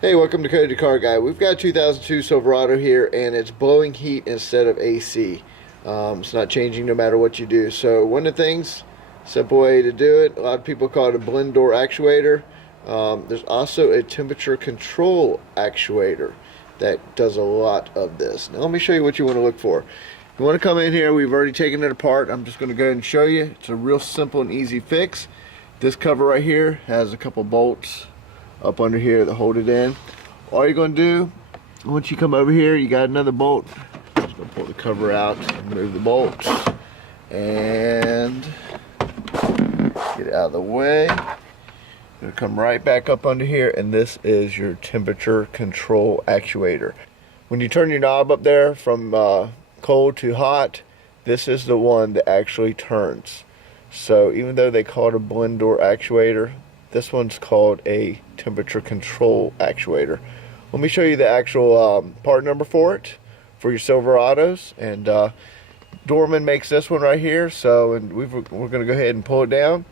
Hey, welcome to Cody Car Guy. We've got a 2002 Silverado here, and it's blowing heat instead of AC. It's not changing no matter what you do. So one of the things, simple way to do it, a lot of people call it a blend door actuator. There's also a temperature control actuator that does a lot of this. Now let me show you what you want to look for. You want to come in here, we've already taken it apart. I'm just going to go ahead and show you. It's a real simple and easy fix. This cover right here has a couple bolts up under here that hold it in. All you're going to do, once you come over here, you got another bolt. Just going to pull the cover out and move the bolts and get it out of the way. It'll come right back up under here, and this is your temperature control actuator. When you turn your knob up there from cold to hot, this is the one that actually turns. So even though they call it a blend door actuator, this one's called a temperature control actuator. Let me show you the actual part number for it, for your Silverados. And Dorman makes this one right here. So we're going to go ahead and pull it down.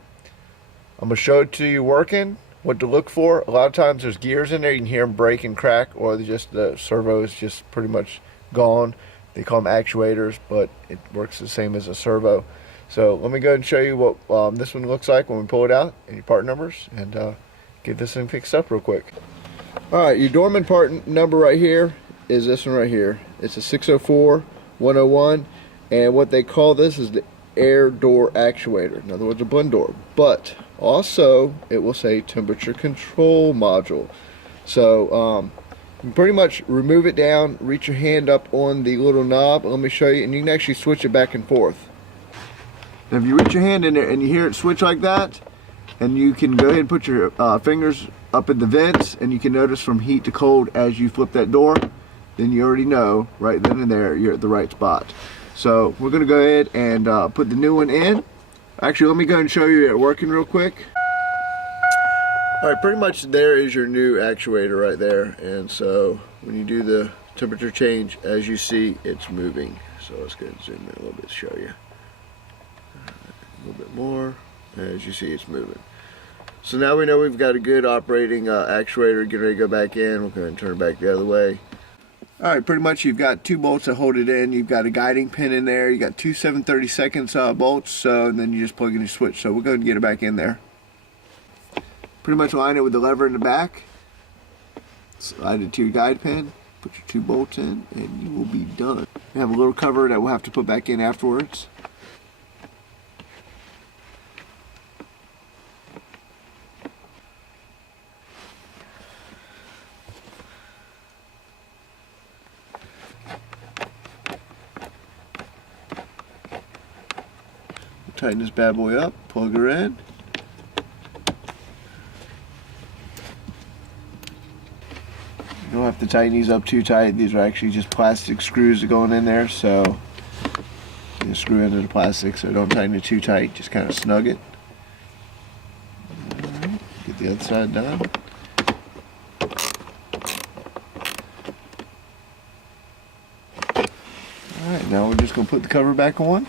I'm going to show it to you working, what to look for. A lot of times there's gears in there. You can hear them break and crack, or just the servo is just pretty much gone. They call them actuators, but it works the same as a servo. So let me go ahead and show you what this one looks like when we pull it out, and your part numbers, and get this thing fixed up real quick. Alright, your Dorman part number right here is this one right here. It's a 604-101, and what they call this is the air door actuator. In other words, a blend door. But also, it will say temperature control module. So you can pretty much remove it down, reach your hand up on the little knob. Let me show you, and you can actually switch it back and forth. Now if you reach your hand in there and you hear it switch like that, and you can go ahead and put your fingers up in the vents, and you can notice from heat to cold as you flip that door, then you already know right then and there you're at the right spot. So we're going to go ahead and put the new one in. Actually, let me go and show you it working real quick. Alright, pretty much there is your new actuator right there, and so when you do the temperature change, as you see, it's moving. So let's go and zoom in a little bit to show you. A little bit more. As you see, it's moving. So now we know we've got a good operating actuator. Get ready to go back in. We're going to turn it back the other way. Alright, pretty much you've got two bolts that hold it in. You've got a guiding pin in there. You got two 7/32 bolts. So and then you just plug in your switch. So we'll go ahead and get it back in there. Pretty much line it with the lever in the back. Slide it to your guide pin. Put your two bolts in, and you will be done. We have a little cover that we'll have to put back in afterwards. Tighten this bad boy up, plug her in. You don't have to tighten these up too tight. These are actually just plastic screws that going in there, so you screw into the plastic, so don't tighten it too tight, just kind of snug it. Alright, get the other side done. Alright, now we're just going to put the cover back on.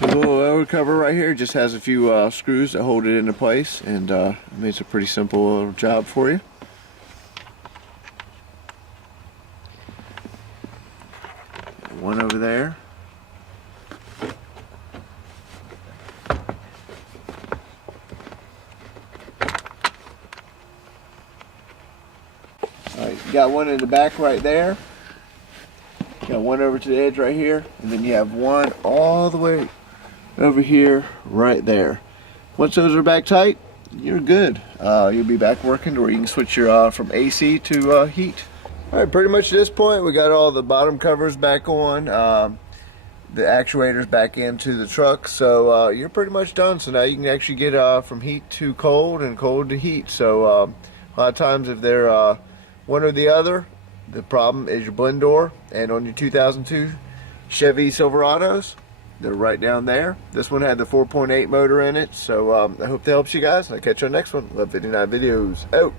The little lower cover right here just has a few screws that hold it into place, and it makes a pretty simple little job for you. One over there. Alright, you got one in the back right there. You got one over to the edge right here, and then you have one all the way over here right there. Once those are back tight, you're good. You'll be back working, or you can switch your from AC to heat. Alright, pretty much at this point we got all the bottom covers back on, the actuators back into the truck, so you're pretty much done. So now you can actually get from heat to cold and cold to heat. So a lot of times if they're one or the other, the problem is your blend door. And on your 2002 Chevy Silverados, they're right down there. This one had the 4.8 motor in it. So I hope that helps you guys. I'll catch you on the next one. Love 59 videos. Out.